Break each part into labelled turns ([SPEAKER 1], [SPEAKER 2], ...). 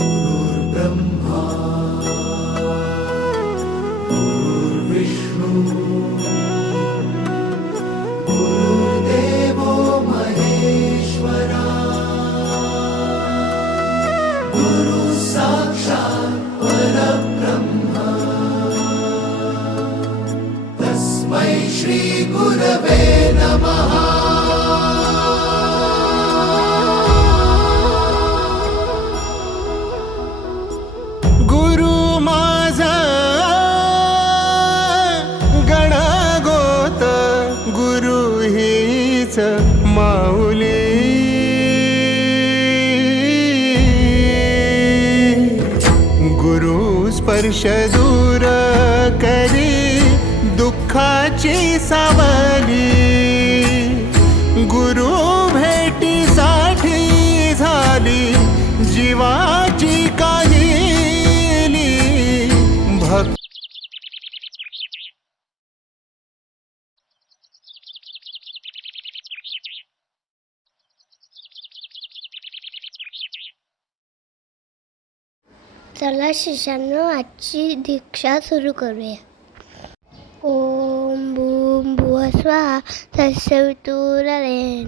[SPEAKER 1] गुरुर्ब्रह्मा गुरुर्विष्णू
[SPEAKER 2] स्पर्श दूर करी दुःखाची सावली. गुरु भेटीसाठी झाली जीवाची
[SPEAKER 3] चला शिष्यानं आजची दीक्षा सुरू करूया. ओम भूम भुव स्वाहा तस्य वितुररेण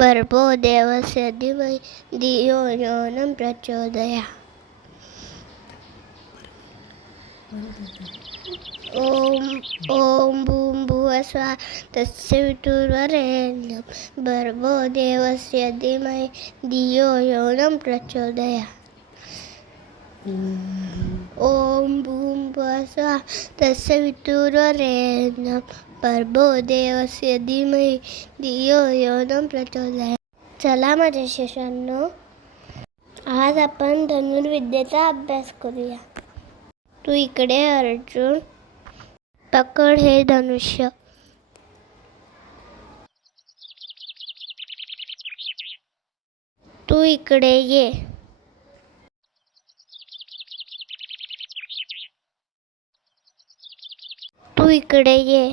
[SPEAKER 3] भर्गो देवस्य धीमहि धियो यो न प्रचोदया. ओम ओम बूम भुव स्वाहा तस्य वितुररेण भर्गो देवस्य धीमहि धियो यो न प्रचोदया. ओम भूम बसा तस्य वितुरेण पर्भो देवस्य धीमहि धियो यो न प्रचोदय चला माझ्या शिष्यांनो आज आपण धनुर्विद्येचा अभ्यास करूया. तू इकडे अर्जुन. पकड हे धनुष्य. तू इकडे ये. तू इकडे ये.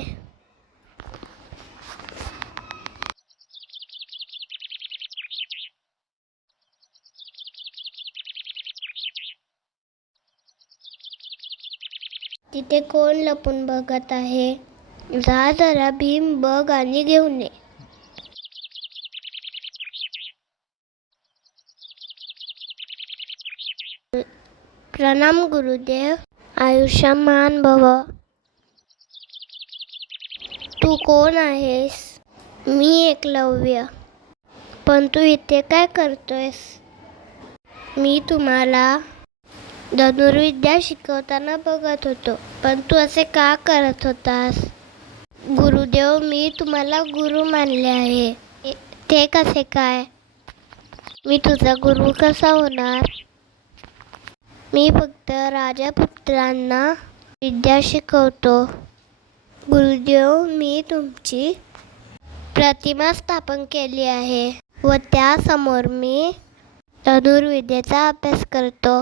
[SPEAKER 3] तिथे कोण लपून बघत आहे? जा जरा भीम बघ आणि घेऊन ये. प्रणाम गुरुदेव. आयुष्यमान भव. तू कोण आहेस? मी एकलव्य पण तू इथे काय करतोयस? मी तुम्हाला धनुर्विद्या शिकवताना बघत होतो पण तू असे का करत होतास? गुरुदेव मी तुम्हाला गुरु मानले आहे. ते कसे काय? मी तुझा गुरु कसा होणार? मी फक्त राजपुत्रांना विद्या शिकवतो. गुरुदेव मी तुमची प्रतिमा स्थापन केली आहे व त्यासमोर मी धनुर्विद्येचा अभ्यास करतो.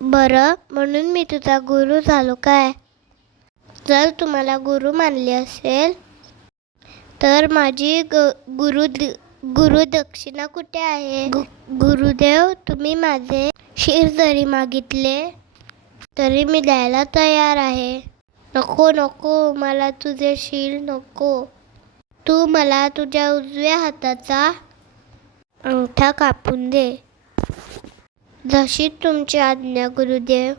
[SPEAKER 3] बरं म्हणून मी तुझा गुरु झालो काय? जर तुम्हाला गुरु मानले असेल तर माझी ग गुरु गुरुदक्षिणा कुठे आहे? गु गुरुदेव तुम्ही माझे शिर जरी मागितले तरी मी द्यायला तयार आहे. नको नको मला तुझे शील नको. तू मला तुझ्या उजव्या हाताचा अंगठा कापून दे. जशी तुमची आज्ञा गुरुदेव.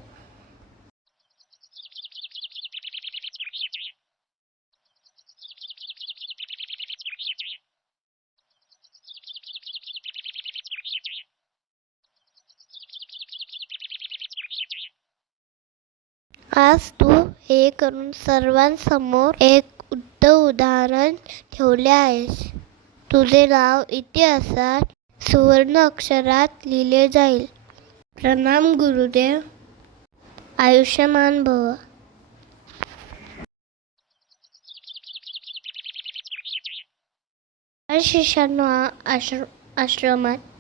[SPEAKER 3] आज तू हे करून सर्वांसमोर एक उत्तम उदाहरण ठेवले आहेस तुझे नाव इतिहासात सुवर्ण अक्षरात लिहिले जाईल. प्रणाम गुरुदेव. आयुष्यमान भव. शिष्यानो आश्र आश्रमात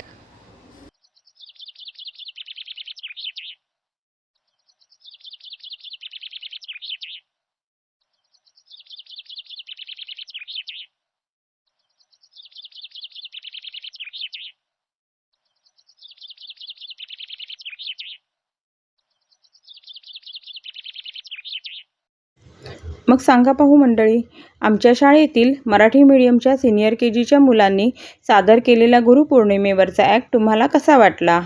[SPEAKER 4] मग सांगा पाहू मंडळी आमच्या शाळेतील मराठी मीडियमच्या सिनियर के जीच्या मुलांनी सादर केलेला गुरुपौर्णिमेवरचा ॲक्ट तुम्हाला कसा वाटला?